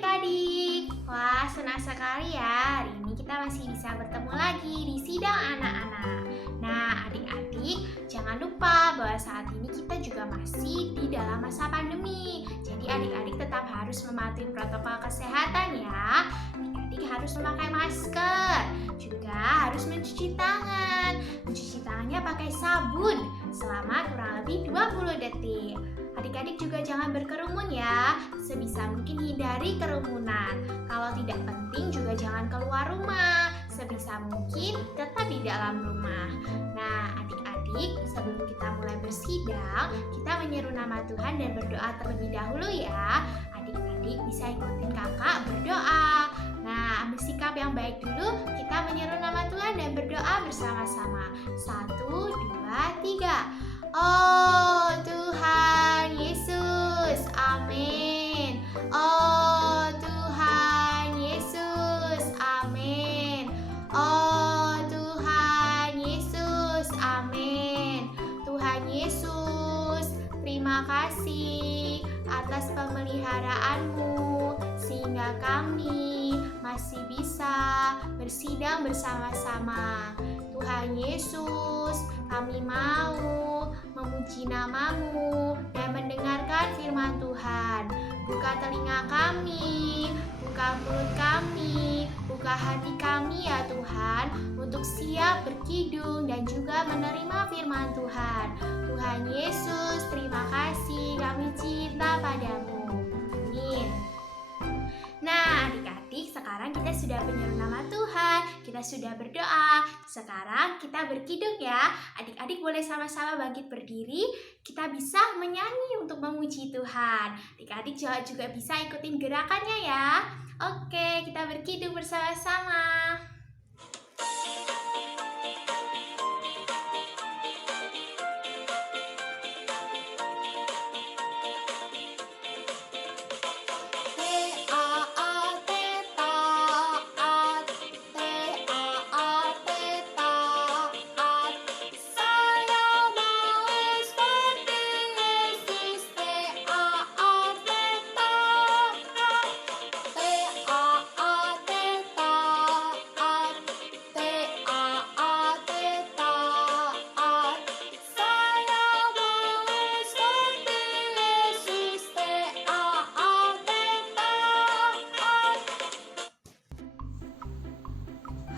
adik-adik. Wah, senang sekali ya. Hari ini kita masih bisa bertemu lagi di sidang anak-anak. Nah, adik-adik, jangan lupa bahwa saat ini kita juga masih di dalam masa pandemi. Jadi adik-adik tetap harus mematuhi protokol kesehatan ya. Adik-adik harus memakai masker, juga harus mencuci tangan. Mencuci tangannya pakai sabun selama kurang lebih 20 detik. Adik-adik juga jangan berkerumun ya, sebisa mungkin hindari kerumunan. Kalau tidak penting juga jangan keluar rumah, sebisa mungkin tetap di dalam rumah. Nah, adik-adik, sebelum kita mulai bersidang, kita menyeru nama Tuhan dan berdoa terlebih dahulu ya. Adik-adik bisa ikutin kakak berdoa. Nah, ambil sikap yang baik dulu, kita menyeru nama Tuhan dan berdoa bersama-sama. 1, 2, 3. Oh Tuhan Yesus, amin. Oh Tuhan Yesus, amin. Oh Tuhan Yesus, amin. Tuhan Yesus, terima kasih atas pemeliharaanmu sehingga kami masih bisa bersidang bersama-sama. Tuhan Yesus, kami mau memuji nama-Mu dan mendengarkan firman Tuhan. Buka telinga kami, buka mulut kami, buka hati kami ya Tuhan, untuk siap berkidung dan juga menerima firman Tuhan. Tuhan Yesus, terima kasih, kami cinta padamu. Amin. Nah, adik-adik, sekarang kita sudah menyeru nama Tuhan, kita sudah berdoa. Sekarang kita berkidung ya. Adik-adik boleh sama-sama bangkit berdiri. Kita bisa menyanyi untuk memuji Tuhan. Adik-adik juga bisa ikutin gerakannya ya. Oke, kita berkidung bersama-sama.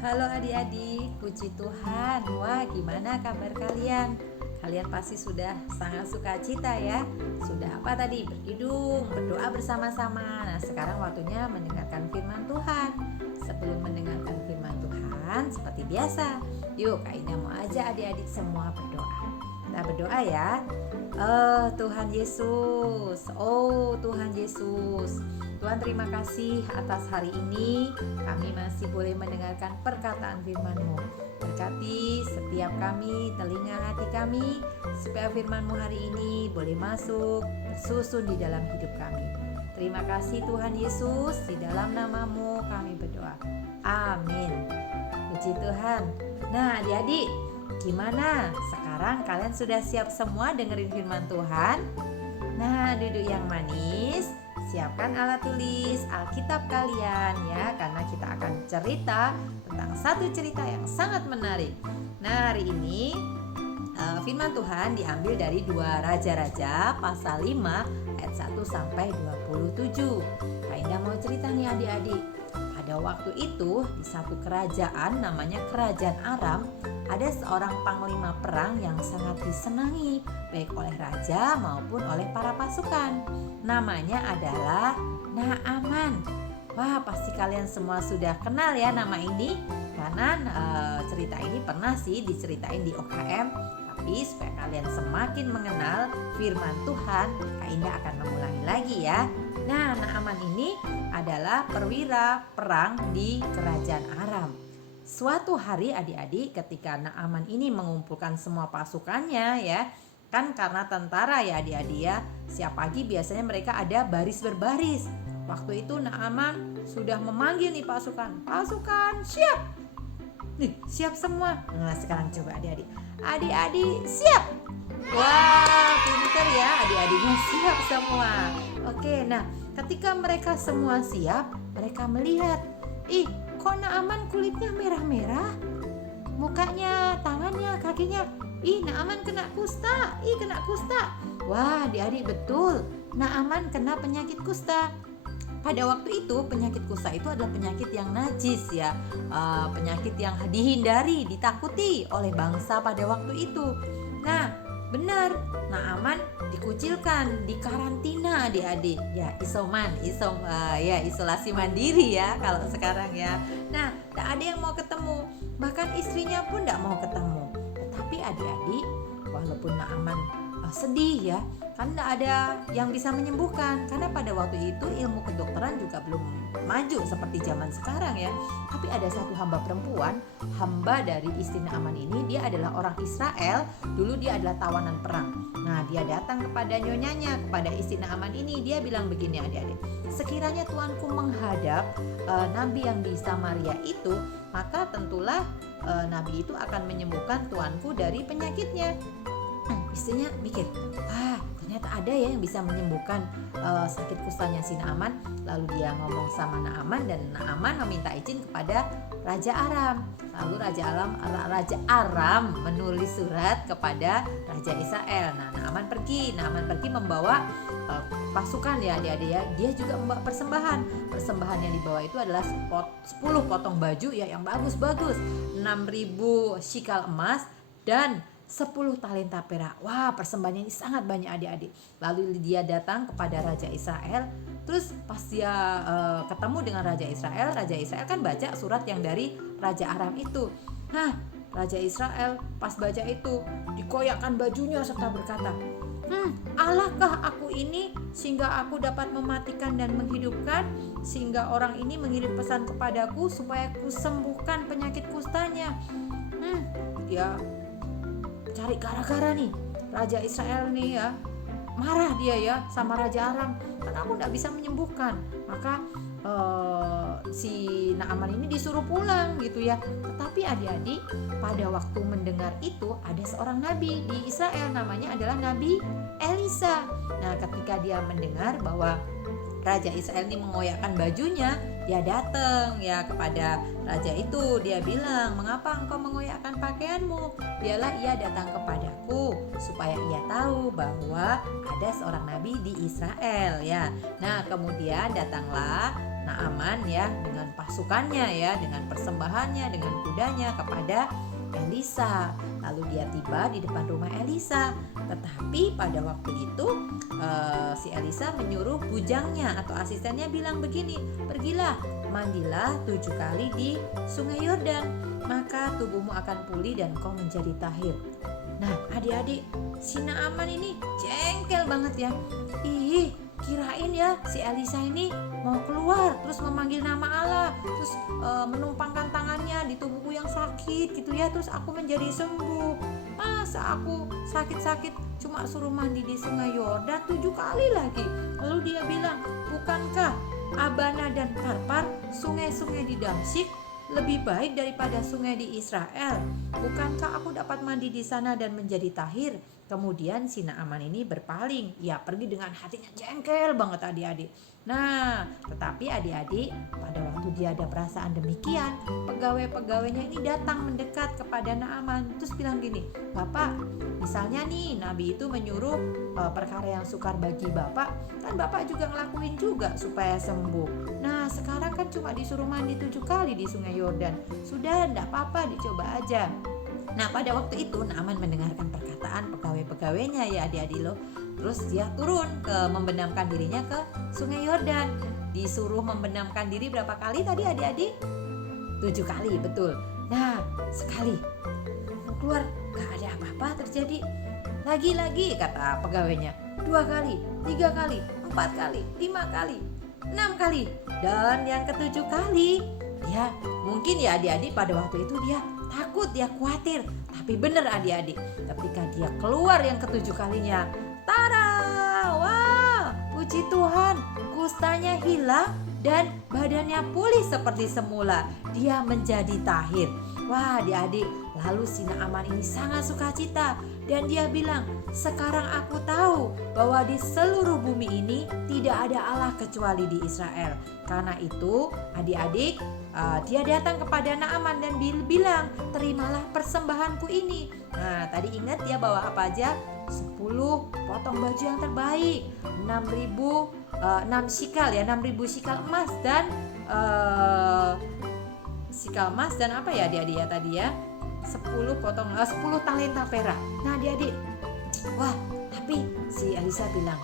Halo adik-adik, puji Tuhan. Wah, gimana kabar kalian? Kalian pasti sudah sangat sukacita ya. Sudah apa tadi? Berkidung, berdoa bersama-sama. Nah, sekarang waktunya mendengarkan firman Tuhan. Sebelum mendengarkan firman Tuhan, seperti biasa, yuk Kak Indah mau aja adik-adik semua berdoa. Kita berdoa ya. Tuhan Yesus, oh Tuhan Yesus, Tuhan terima kasih atas hari ini kami masih boleh mendengarkan perkataan firman-Mu. Berkati setiap kami, telinga hati kami, supaya firman-Mu hari ini boleh masuk, bersusun di dalam hidup kami. Terima kasih Tuhan Yesus, di dalam nama-Mu kami berdoa. Amin. Puji Tuhan. Nah adik-adik, gimana? Sekarang kalian sudah siap semua dengerin firman Tuhan? Nah, duduk yang manis. Siapkan alat tulis Alkitab kalian ya, karena kita akan cerita tentang satu cerita yang sangat menarik. Nah, hari ini firman Tuhan diambil dari 2 Raja-Raja pasal 5 ayat 1 sampai 27. Kak Indah mau cerita nih adik-adik. Pada waktu itu di satu kerajaan namanya Kerajaan Aram, ada seorang panglima perang yang sangat disenangi baik oleh raja maupun oleh para pasukan. Namanya adalah Naaman. Wah, pasti kalian semua sudah kenal ya nama ini, karena cerita ini pernah sih diceritain di OKM. Tapi supaya kalian semakin mengenal firman Tuhan, Kak Indah akan mengulangi lagi ya. Nah, Naaman ini adalah perwira perang di Kerajaan Aram. Suatu hari adik-adik, ketika Naaman ini mengumpulkan semua pasukannya ya, kan karena tentara ya adik-adik ya, siap pagi biasanya mereka ada baris berbaris. Waktu itu Naaman sudah memanggil nih pasukan siap. Nih, siap semua. Nah, sekarang coba adik-adik siap. Wah, pinter ya, adik-adiknya siap semua. Oke, Oke, nah ketika mereka semua siap, mereka melihat, ih, kok Naaman kulitnya merah-merah? Mukanya, tangannya, kakinya, ih, Naaman kena kusta, ih, kena kusta. Wah, adik-adik, betul, Naaman kena penyakit kusta. Pada waktu itu penyakit kusta itu adalah penyakit yang najis ya, penyakit yang dihindari, ditakuti oleh bangsa pada waktu itu. Nah, benar, Naaman dikucilkan, dikarantina adik-adik, ya ya isolasi mandiri ya kalau sekarang ya. Nah, tak ada yang mau ketemu, bahkan istrinya pun tidak mau ketemu. Tetapi adik-adik, walaupun Naaman sedih ya, kan tidak ada yang bisa menyembuhkan, karena pada waktu itu ilmu kedokteran juga belum maju seperti zaman sekarang ya. Tapi ada satu hamba perempuan, hamba dari istri Naaman ini, dia adalah orang Israel, dulu dia adalah tawanan perang. Nah, dia datang kepada nyonyanya, kepada istri Naaman ini, dia bilang begini adik-adik, sekiranya tuanku menghadap nabi yang di Samaria itu, maka tentulah nabi itu akan menyembuhkan tuanku dari penyakitnya. Istrinya mikir, wah, ternyata ada ya yang bisa menyembuhkan sakit kustanya si Naaman. Lalu dia ngomong sama Naaman, dan Naaman meminta izin kepada Raja Aram. Lalu Raja Aram menulis surat kepada Raja Israel. Nah, Naaman pergi membawa pasukan ya adik-adik ya. Dia juga membawa persembahan. Persembahan yang dibawa itu adalah 10 potong baju ya yang bagus-bagus, 6.000 shikal emas, dan 10 talenta perak. Wah, persembahannya ini sangat banyak adik-adik. Lalu dia datang kepada Raja Israel. Terus pas dia ketemu dengan Raja Israel kan baca surat yang dari Raja Aram itu. Nah, Raja Israel pas baca itu dikoyakkan bajunya serta berkata, Allahkah aku ini sehingga aku dapat mematikan dan menghidupkan, sehingga orang ini mengirim pesan kepadaku supaya aku sembuhkan penyakit kustanya. Dia cari gara-gara nih, Raja Israel nih ya, marah dia ya sama Raja Aram, kan aku tidak bisa menyembuhkan. Maka si Naaman ini disuruh pulang gitu ya. Tetapi adik-adik, pada waktu mendengar itu ada seorang nabi di Israel, namanya adalah Nabi Elisa. Nah, ketika dia mendengar bahwa Raja Israel ini mengoyakkan bajunya, dia datang ya kepada raja itu. Dia bilang, mengapa engkau mengoyakkan pakaianmu? Biarlah ia datang kepadaku supaya ia tahu bahwa ada seorang nabi di Israel ya. Nah, kemudian datanglah Naaman ya dengan pasukannya ya, dengan persembahannya, dengan kudanya kepada Elisa. Lalu dia tiba di depan rumah Elisa. Tetapi pada waktu itu si Elisa menyuruh bujangnya atau asistennya bilang begini, pergilah, mandilah 7 kali di sungai Yordan, maka tubuhmu akan pulih dan kau menjadi tahir. Nah, adik-adik, si Naaman ini jengkel banget ya. Ih, kirain ya si Elisa ini mau keluar terus memanggil nama Allah, terus menumpangkan tangannya di tubuhku yang sakit gitu ya, terus aku menjadi sembuh. Masa aku sakit-sakit cuma suruh mandi di sungai Yordan 7 kali lagi. Lalu dia bilang, bukankah Abana dan Karpar, sungai-sungai di Damsyik, lebih baik daripada sungai di Israel? Bukankah aku dapat mandi di sana dan menjadi tahir? Kemudian si Naaman ini berpaling, ia pergi dengan hatinya jengkel banget adik-adik. Nah, tetapi adik-adik, pada waktu dia ada perasaan demikian, pegawai-pegawainya ini datang mendekat kepada Naaman, terus bilang gini, Bapak, misalnya nih Nabi itu menyuruh perkara yang sukar bagi Bapak, kan Bapak juga ngelakuin juga supaya sembuh. Nah, sekarang kan cuma disuruh mandi 7 kali di sungai Yordan, sudah enggak apa-apa, dicoba aja. Nah, pada waktu itu Naaman mendengarkan perkataan pegawai-pegawainya ya adik-adik loh. Terus dia turun membenamkan dirinya ke sungai Yordan. Disuruh membenamkan diri berapa kali tadi adik-adik? 7 kali, betul. Nah, sekali mau keluar gak ada apa-apa terjadi. Lagi-lagi kata pegawainya, 2 kali, 3 kali, 4 kali, 5 kali, 6 kali. Dan yang ke-7 kali, dia mungkin ya adik-adik pada waktu itu dia takut, dia khawatir. Tapi benar adik-adik, ketika dia keluar yang ke-7 kalinya, tada! Wah, puji Tuhan, kustanya hilang dan badannya pulih seperti semula. Dia menjadi tahir. Wah, adik-adik, lalu si Naaman ini sangat sukacita dan dia bilang, sekarang aku tahu bahwa di seluruh bumi ini tidak ada Allah kecuali di Israel. Karena itu adik-adik, dia datang kepada Naaman dan bilang, terimalah persembahanku ini. Nah, tadi ingat dia bawa apa aja? 10 potong baju yang terbaik, 6 shikal emas dan shikal emas dan apa ya adik-adik ya tadi ya? 10 talenta perak. Nah, adik-adik, wah, tapi si Elisa bilang,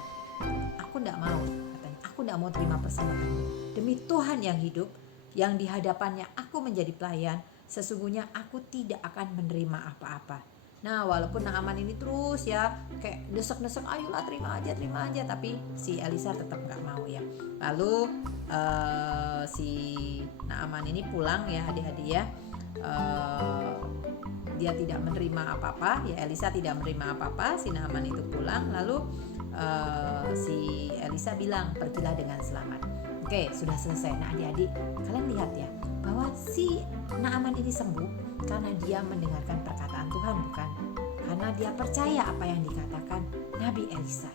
aku enggak mau, katanya, aku enggak mau terima persembahanmu. Demi Tuhan yang hidup, yang di hadapannya aku menjadi pelayan, sesungguhnya aku tidak akan menerima apa-apa. Nah, walaupun Naaman ini terus ya kayak desek-desek, ayolah terima aja, tapi si Elisa tetap nggak mau ya. Lalu si Naaman ini pulang ya adik-adik ya. Dia tidak menerima apa-apa ya, Elisa tidak menerima apa-apa. Si Naaman itu pulang, lalu si Elisa bilang, pergilah dengan selamat. Oke, sudah selesai. Nah, adik-adik, kalian lihat ya bahwa si Naaman ini sembuh karena dia mendengarkan perkataan Tuhan, bukan karena dia percaya apa yang dikatakan Nabi Elisa.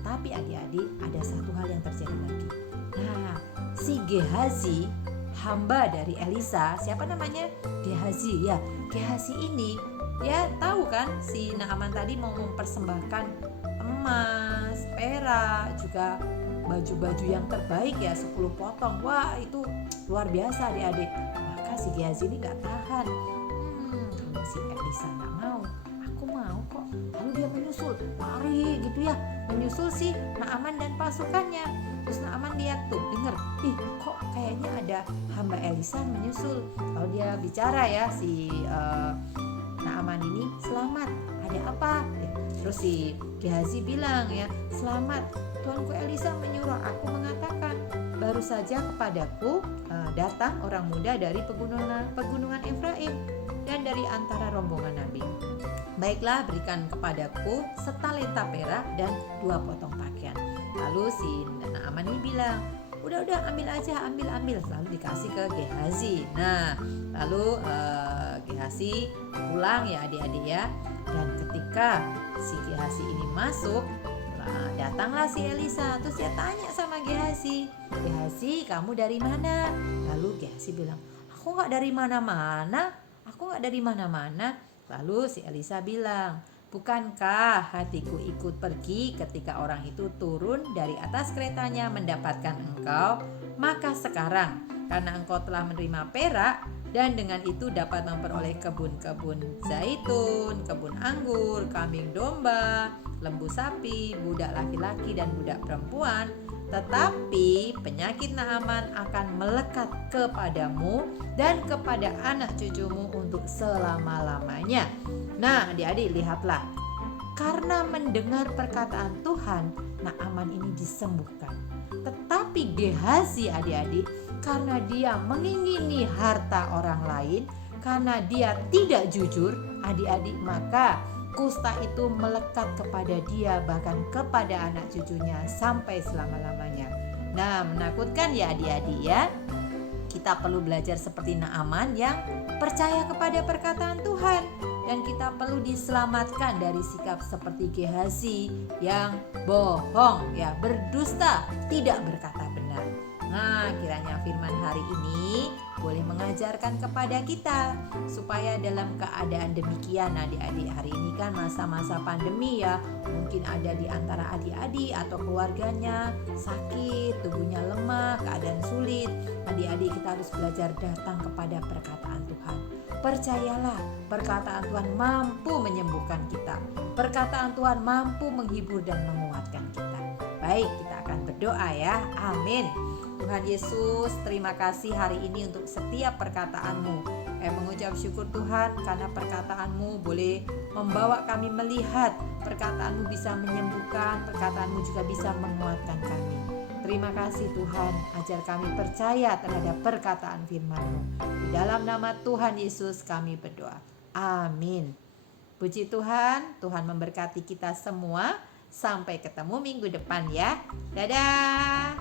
Tapi adik-adik, ada satu hal yang terjadi lagi. Nah, si Gehazi, hamba dari Elisa, siapa namanya? Gehazi ya. Gehazi ini ya tahu kan si Naaman tadi mau mempersembahkan emas, perak, juga baju-baju yang terbaik ya, 10 potong. Wah, itu luar biasa adik-adik. Maka si Gehazi ini gak tahan. Kalau si Elisa gak mau, aku mau kok. Lalu dia menyusul, lari gitu ya, menyusul si Naaman dan pasukannya. Terus Naaman lihat tuh, denger, kok kayaknya ada hamba Elisa menyusul. Lalu dia bicara ya, si Naaman ini, selamat, ada apa? Terus si Gehazi bilang ya, selamat, Tuanku Elisa menyuruh aku mengatakan, baru saja kepadaku datang orang muda dari pegunungan Efraim dan dari antara rombongan Nabi. Baiklah, berikan kepadaku setalenta perak dan 2 potong pakaian. Lalu si Naaman ini bilang, udah ambil aja, ambil. Lalu dikasih ke Gehazi. Nah, lalu Gehazi pulang ya adik-adik ya. Dan ketika si Gehazi ini masuk, datanglah si Elisa. Terus dia tanya sama Gehazi, Gehazi, kamu dari mana? Lalu Gehazi bilang, aku nggak dari mana-mana. Lalu si Elisa bilang, bukankah hatiku ikut pergi ketika orang itu turun dari atas keretanya mendapatkan engkau? Maka sekarang, karena engkau telah menerima perak, dan dengan itu dapat memperoleh kebun-kebun zaitun, kebun anggur, kambing domba, lembu sapi, budak laki-laki dan budak perempuan, tetapi penyakit Naaman akan melekat kepadamu dan kepada anak cucumu untuk selama-lamanya. Nah, adik-adik, lihatlah, karena mendengar perkataan Tuhan, Naaman ini disembuhkan. Tetapi Gehazi adik-adik, karena dia mengingini harta orang lain, karena dia tidak jujur adik-adik, maka kusta itu melekat kepada dia, bahkan kepada anak cucunya sampai selama-lamanya. Nah, menakutkan ya adik-adik ya. Kita perlu belajar seperti Naaman yang percaya kepada perkataan Tuhan, dan kita perlu diselamatkan dari sikap seperti Gehazi yang bohong ya, berdusta, tidak berkata benar. Nah, kiranya firman hari ini boleh mengajarkan kepada kita supaya dalam keadaan demikian adik-adik, hari ini kan masa-masa pandemi ya, mungkin ada di antara adik-adik atau keluarganya sakit, tubuhnya lemah, keadaan sulit. Adik-adik, kita harus belajar datang kepada perkataan Tuhan. Percayalah, perkataan Tuhan mampu menyembuhkan kita. Perkataan Tuhan mampu menghibur dan menguatkan kita. Baik, kita akan berdoa ya. Amin. Tuhan Yesus, terima kasih hari ini untuk setiap perkataan-Mu. Mengucap syukur Tuhan karena perkataan-Mu boleh membawa kami melihat, perkataan-Mu bisa menyembuhkan, perkataan-Mu juga bisa menguatkan kami. Terima kasih Tuhan, ajar kami percaya terhadap perkataan firman-Mu. Di dalam nama Tuhan Yesus kami berdoa. Amin. Puji Tuhan, Tuhan memberkati kita semua. Sampai ketemu minggu depan ya. Dadah.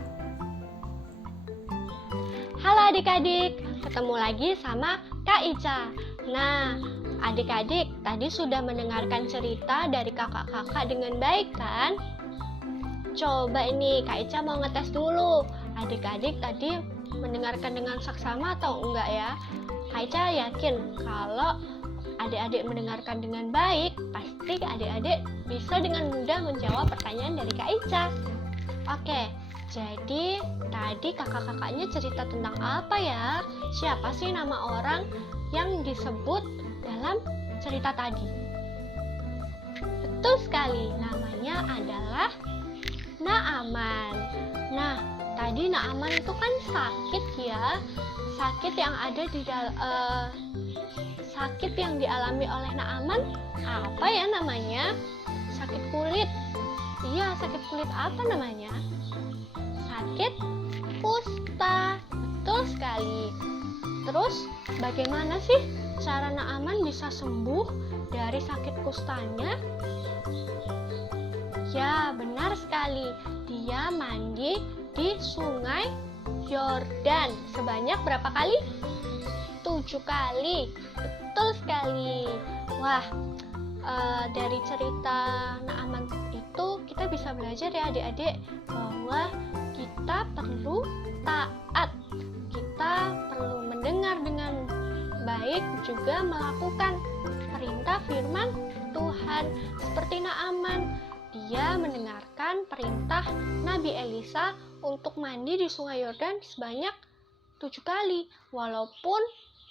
Halo adik-adik, ketemu lagi sama Kak Ica. Nah, Adik-adik tadi sudah mendengarkan cerita dari kakak-kakak dengan baik kan? Coba ini Kak Ica mau ngetes dulu. Adik-adik tadi mendengarkan dengan saksama atau enggak ya? Kak Ica yakin kalau adik-adik mendengarkan dengan baik, pasti adik-adik bisa dengan mudah menjawab pertanyaan dari Kak Ica. Oke, jadi tadi kakak-kakaknya cerita tentang apa ya? Siapa sih nama orang yang disebut dalam cerita tadi? Betul sekali, namanya adalah Naaman. Nah, tadi Naaman itu kan sakit ya. Sakit yang ada di sakit yang dialami oleh Naaman apa ya namanya? Sakit kulit. Iya, sakit kulit apa namanya? Sakit kusta. Betul sekali. Terus bagaimana sih cara Naaman bisa sembuh dari sakit kustanya? Ya, benar sekali. Dia mandi di sungai Yordan. Sebanyak berapa kali? 7 kali. Betul sekali. Wah, dari cerita Naaman itu kita bisa belajar ya adik-adik bahwa kita perlu taat. Kita perlu mendengar dengan baik, juga melakukan perintah firman Tuhan. Seperti Naaman, dia mendengarkan perintah Nabi Elisa untuk mandi di sungai Yordan sebanyak 7 kali. Walaupun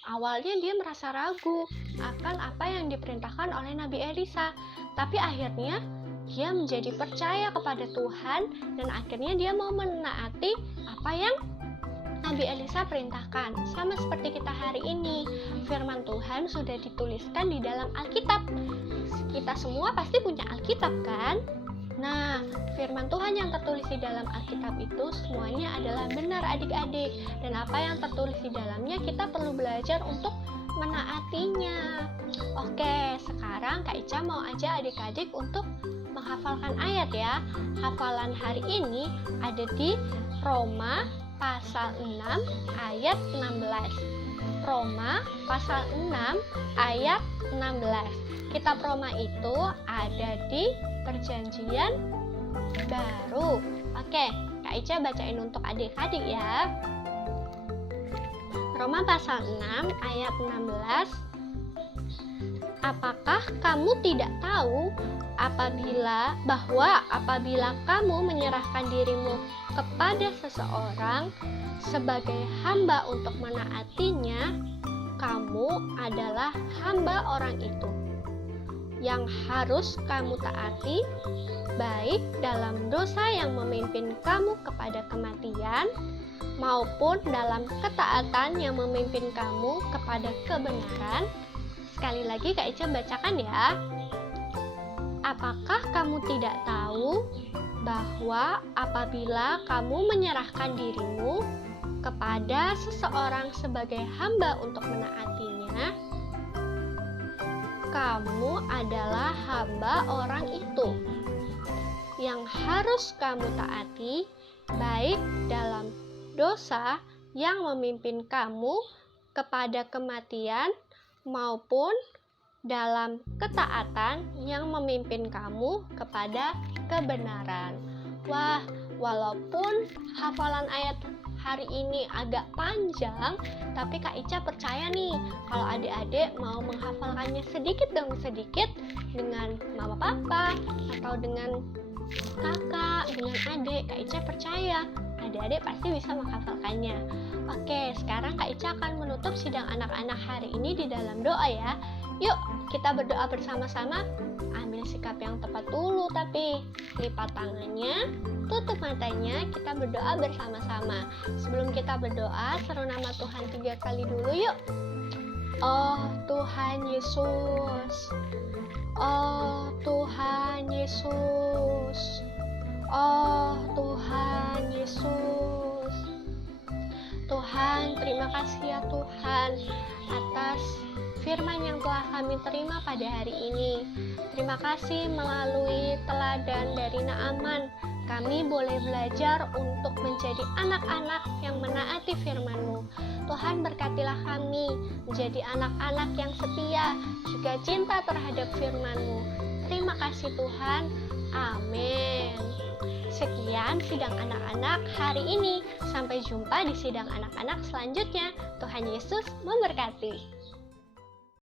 awalnya dia merasa ragu akan apa yang diperintahkan oleh Nabi Elisa, tapi akhirnya dia menjadi percaya kepada Tuhan dan akhirnya dia mau menaati apa yang Nabi Elisa perintahkan. Sama seperti kita hari ini, firman Tuhan sudah dituliskan di dalam Alkitab. Kita semua pasti punya Alkitab kan? Nah, firman Tuhan yang tertulis di dalam Alkitab itu semuanya adalah benar adik-adik. Dan apa yang tertulis di dalamnya kita perlu belajar untuk menaatinya. Oke, sekarang Kak Ica mau ajak adik-adik untuk menghafalkan ayat ya. Hafalan hari ini ada di Roma pasal 6 ayat 16. Roma pasal 6 ayat 16. Kitab Roma itu ada di Perjanjian Baru. Oke, Kak Ica bacain untuk adik-adik ya. Roma pasal 6 ayat 16. Apakah kamu tidak tahu bahwa apabila kamu menyerahkan dirimu kepada seseorang sebagai hamba untuk menaatinya, kamu adalah hamba orang itu yang harus kamu taati, baik dalam dosa yang memimpin kamu kepada kematian, maupun dalam ketaatan yang memimpin kamu kepada kebenaran. Sekali lagi Kak Ica bacakan ya. Apakah kamu tidak tahu bahwa apabila kamu menyerahkan dirimu kepada seseorang sebagai hamba untuk menaatinya, kamu adalah hamba orang itu yang harus kamu taati, baik dalam dosa yang memimpin kamu kepada kematian maupun dalam ketaatan yang memimpin kamu kepada kebenaran. Wah, walaupun hafalan ayat hari ini agak panjang, tapi Kak Ica percaya nih kalau adik-adik mau menghafalkannya sedikit demi sedikit dengan mama papa atau dengan kakak, dengan adik, Kak Ica percaya adik-adik pasti bisa menghafalkannya. Oke, sekarang Kak Ica akan menutup sidang anak-anak hari ini di dalam doa ya. Yuk, kita berdoa bersama-sama. Ambil sikap yang tepat dulu, tapi lipat tangannya, tutup matanya, kita berdoa bersama-sama. Sebelum kita berdoa, seru nama Tuhan 3 kali dulu yuk. Oh Tuhan Yesus, oh Tuhan Yesus, oh Tuhan Yesus. Tuhan, terima kasih ya Tuhan atas firman yang telah kami terima pada hari ini. Terima kasih melalui teladan dari Naaman, kami boleh belajar untuk menjadi anak-anak yang menaati firman-Mu. Tuhan berkatilah kami menjadi anak-anak yang setia, juga cinta terhadap firman-Mu. Terima kasih Tuhan. Amin. Sekian sidang anak-anak hari ini. Sampai jumpa di sidang anak-anak selanjutnya. Tuhan Yesus memberkati.